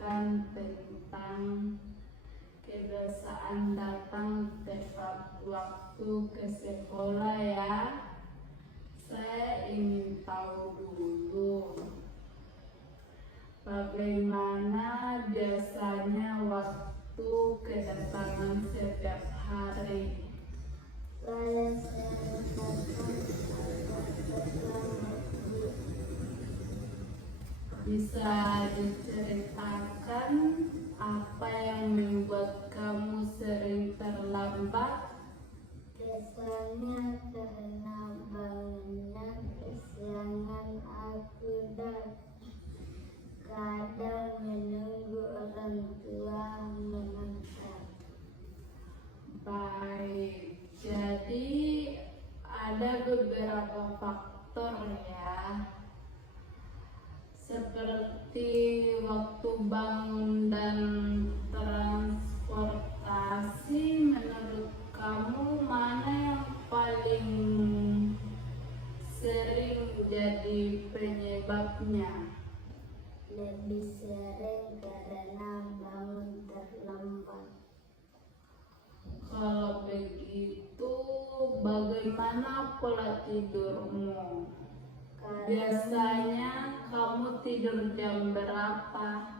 menceritakan tentang kebiasaan datang tepat waktu ke sekolah ya. Saya ingin tahu dulu bagaimana biasanya waktu kedatangan setiap hari. Saya sering datang agak terlambat, Bu. Bisa diceritakan apa yang membuat kamu sering terlambat? Biasanya karena bangunnya kesiangan aku dan kadang menunggu orang tua mengantar. Baik, jadi ada beberapa faktor ya, seperti waktu bangun dan transportasi. Menurut kamu mana yang paling sering jadi penyebabnya? Lebih sering karena bangun terlambat. Kalau begitu, bagaimana pola tidurmu? Biasanya kamu tidur jam berapa?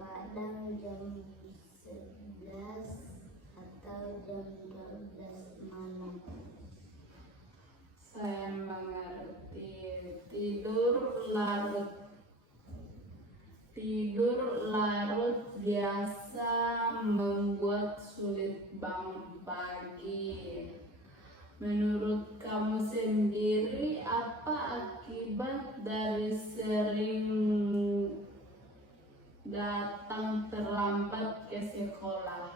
Kadang jam 11 atau jam 12 malam. Saya mengerti. Tidur larut biasa membuat sulit bangun pagi. Menurut kamu sendiri, apa akibat dari sering datang terlambat ke sekolah?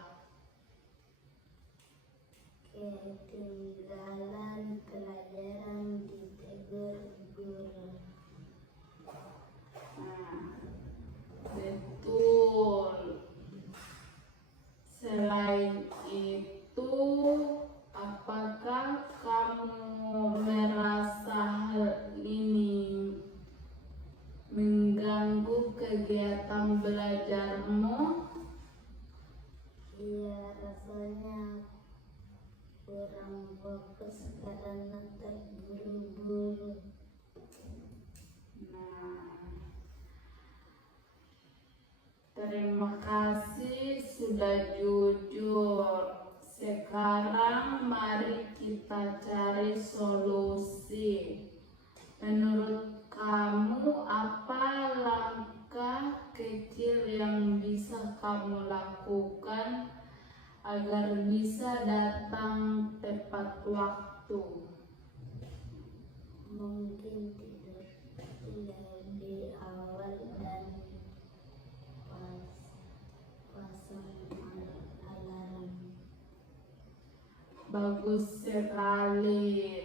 Ketinggalan pelajaran ditegur guru. Nah, betul. Selain itu, apakah kamu merasa hal ini mengganggu kegiatan belajarmu? Iya, rasanya kurang fokus karena terburu-buru. Nah, terima kasih sudah jujur. Sekarang mari kita cari solusi. Menurut kamu, apa langkah kecil yang bisa kamu lakukan agar bisa datang tepat waktu? Mungkin tidur lebih awal dan pasang alarm. Bagus sekali.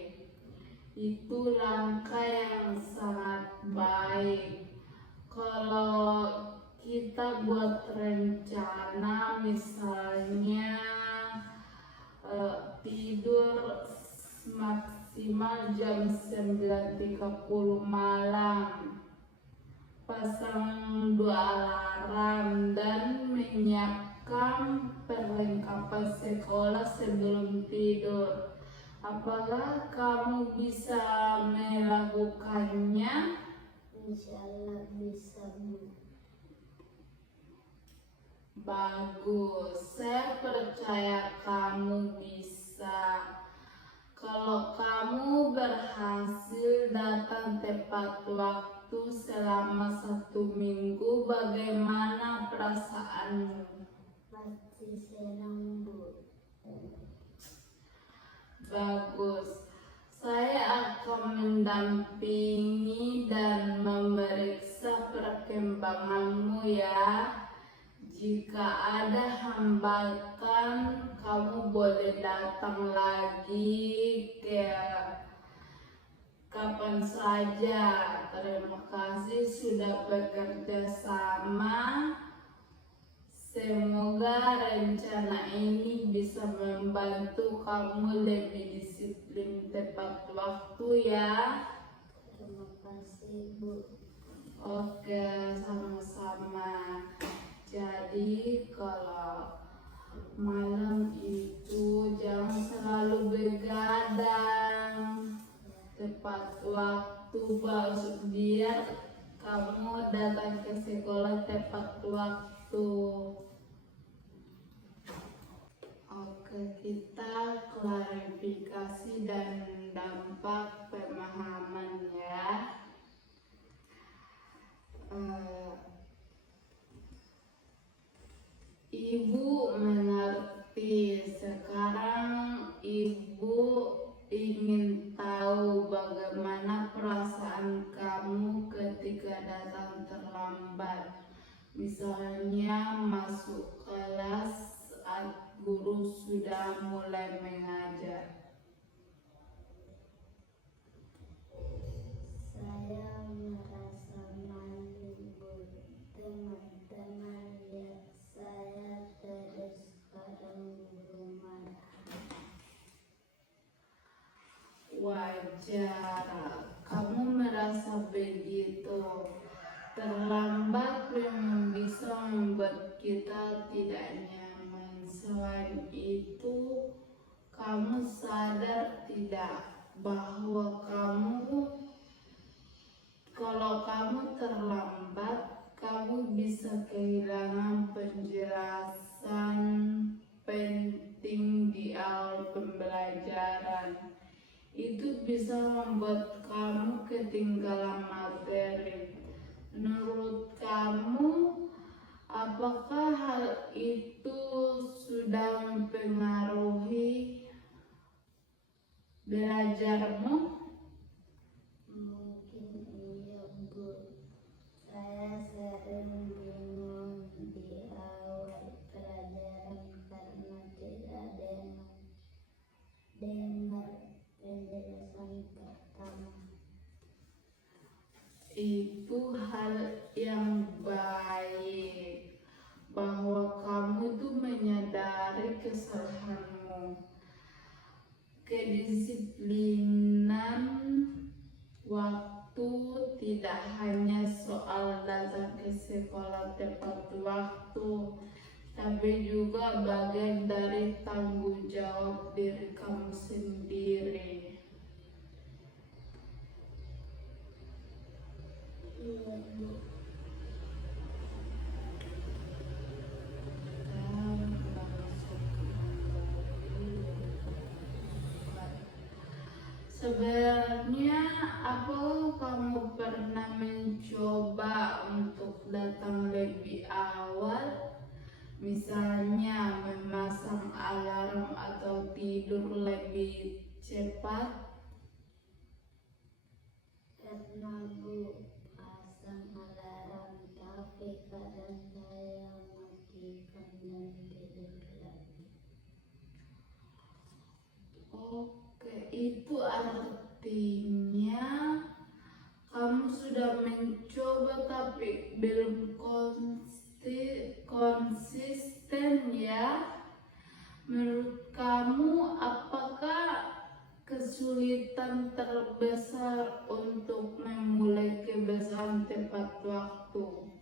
Itu langkah yang sangat baik. Kalau kita buat rencana, misalnya tidur maksimal jam 9.30 malam, pasang 2 alarm dan menyiapkan perlengkapan sekolah sebelum tidur. Apakah kamu bisa melakukannya? Insya Allah bisa, Bu. Bagus, saya percaya kamu bisa. Kalau kamu berhasil datang tepat waktu selama 1 minggu, bagaimana perasaanmu? Pasti senang, Bu. Bagus. Saya akan mendampingi dan memeriksa perkembanganmu ya. Jika ada hambatan, kamu boleh datang lagi ke kapan saja. Terima kasih sudah bekerja sama. Semoga rencana ini bisa membantu kamu lebih disiplin tepat waktu ya. Terima kasih, Bu. Oke, sama-sama. sekolah tepat waktu. Oke, kita klarifikasi dan dampak pemahaman ya. Ibu mengerti. Sekarang ibu ingin tahu bagaimana perasaan kamu ketika datang terlambat. Misalnya masuk kelas saat guru sudah mulai mengajar. Saya merasa malu, Bu. Teman-teman lihat saya terus sekarang guru marah. Wajar kamu merasa begitu. Terlambat memang bisa membuat kita tidak nyaman. Selain itu, kamu sadar tidak bahwa kalau kamu terlambat, kamu bisa kehilangan penjelasan penting di awal pembelajaran. Itu bisa membuat kamu ketinggalan materi. Menurut kamu, apakah hal itu sudah mempengaruhi belajarmu? Mungkin iya, Bu. Saya sering bingung di awal pelajaran karena tidak dengar penjelasan pertama. Itu hal yang baik bahwa kamu tuh menyadari kesalahanmu. Kedisiplinan waktu tidak hanya soal datang ke sekolah tepat waktu, tapi juga bagian dari tanggung jawab diri kamu sendiri. Iya, Bu. Sebenarnya apa kamu pernah mencoba untuk datang lebih awal? Misalnya memasang alarm atau tidur lebih cepat? Karena Bu pasang alarm, tapi kadang saya matikan dan tidur lagi. Oke, itu artinya kamu sudah mencoba tapi belum konsisten ya. Menurut kamu, apakah kesulitan terbesar untuk memulai kebiasaan tepat waktu?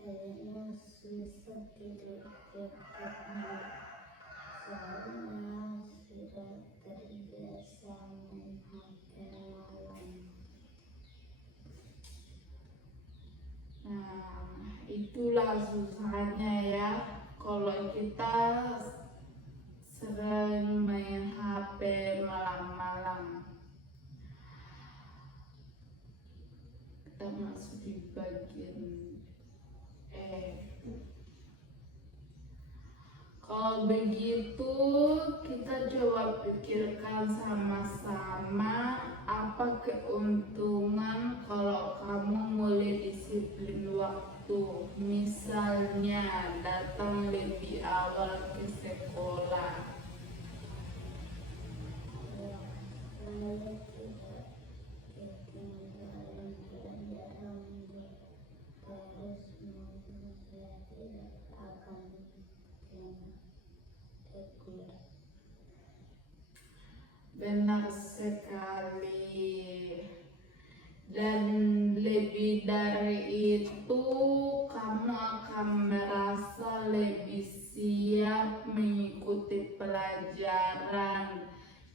Kayaknya susah tidur cepat, Bu. Soalnya sudah terbiasa main HP malam. Nah, itulah susahnya ya. Kalau kita sering main HP malam-malam. Kita masuk di bagian Kalau begitu, kita coba pikirkan sama-sama apa keuntungan kalau kamu mulai disiplin waktu. Misalnya datang lebih awal ke sekolah. Saya tidak ketinggalan pelajaran, Bu. Terus mungkin saya tidak akan kena tegur. Benar sekali. Dan lebih dari itu, kamu akan merasa lebih siap mengikuti pelajaran,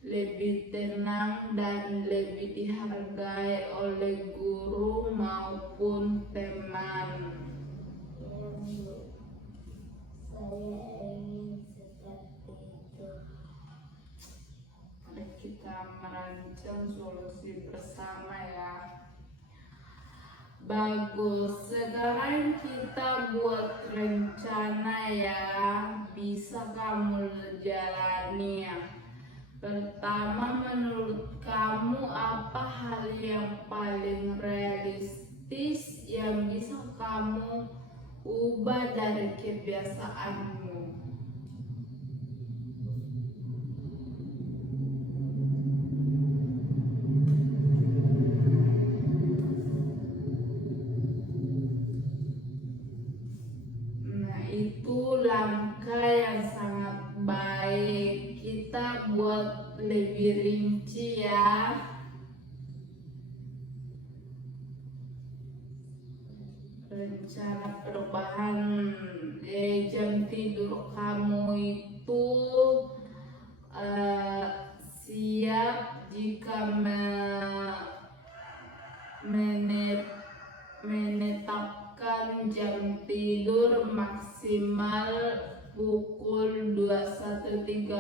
lebih tenang dan lebih dihargai oleh guru maupun teman. Ya Bu, saya ingin seperti itu. Mari kita merancang solusi bersama ya. Bagus, sekarang kita buat rencana ya. Bisa kamu jalani ya. Pertama, menurut kamu apa hal yang paling realistis yang bisa kamu ubah dari kebiasaanmu? Nah, itu langkah yang sangat baik. Kita buat lebih rinci ya. Rencana perubahan jam tidur kamu itu siap jika menetapkan jam tidur maksimal pukul 21.30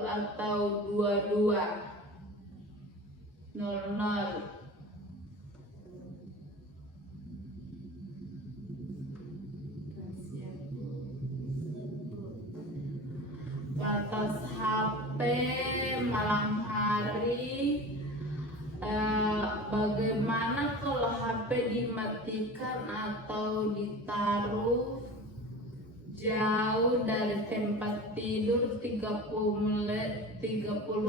atau 22.00. Batas HP malam hari, bagaimana kalau HP dimatikan atau ditaruh jauh dari tempat tidur 30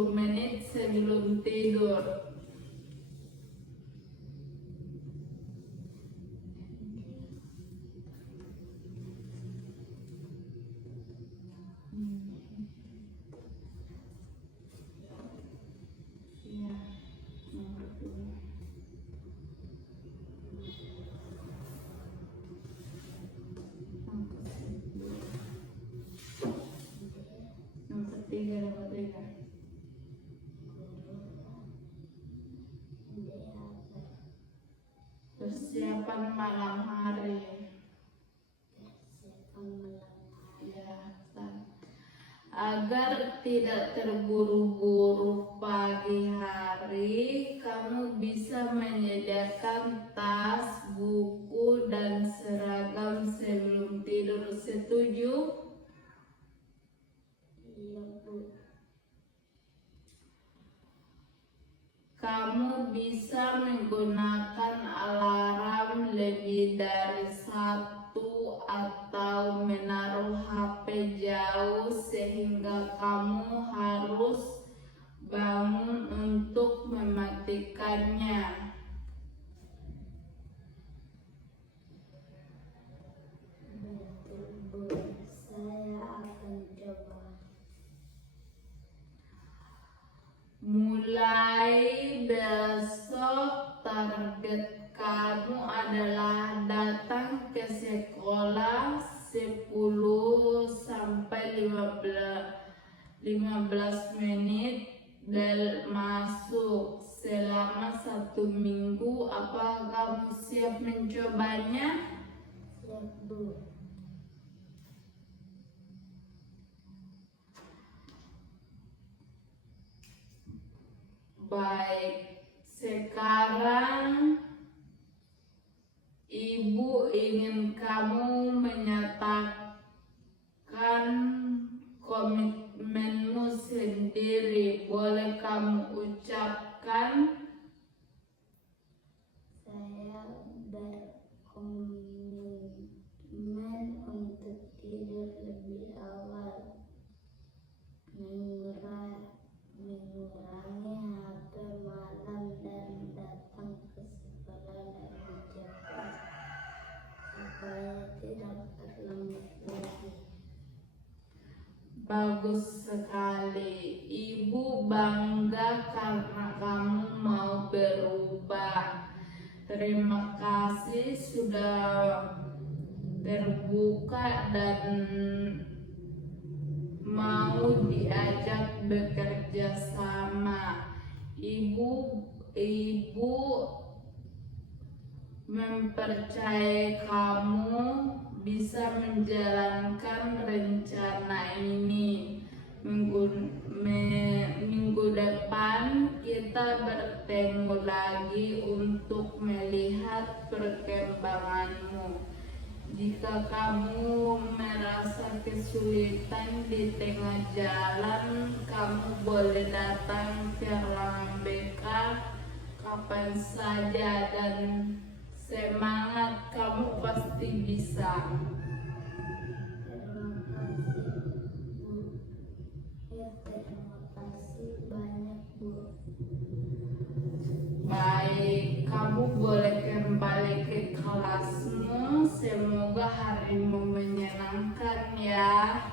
menit sebelum tidur? Ya, nomor 2. Nomor 3, nomor 3. Persiapan malam hari. Ya, agar tidak terburu-buru pagi hari, kamu bisa menyediakan tas, buku, dan seragam sebelum tidur. Setuju? Iya Bu. Kamu bisa menggunakan alarm lebih dari satu atau menaruh HP jauh sehingga kamu harus bangun untuk mematikannya. Betul Bu, saya akan coba. Mulai besok target kamu adalah datang ke sekolah 10 sampai 15 menit bel masuk selama 1 minggu. Apakah kamu siap mencobanya? Siap Bu. Baik, sekarang Ibu ingin kamu menyatakan komitmenmu sendiri. Boleh kamu ucapkan? Saya berkomitmen untuk tidur lebih awal, mengurangi HP malam, dan datang ke sekolah lebih cepat supaya tidak terlambat lagi. Bagus sekali. Ibu bangga karena kamu mau berubah. Terima kasih sudah terbuka dan mau diajak bekerja sama. Ibu mempercayai kamu bisa menjalankan rencana ini. Minggu depan kita bertemu lagi untuk melihat perkembanganmu. Jika kamu merasa kesulitan di tengah jalan, kamu boleh datang ke ruangan BK kapan saja dan semangat, kamu pasti bisa. Terima kasih banyak, Bu. Baik, kamu boleh kembali ke kelasmu. Semoga harimu menyenangkan ya.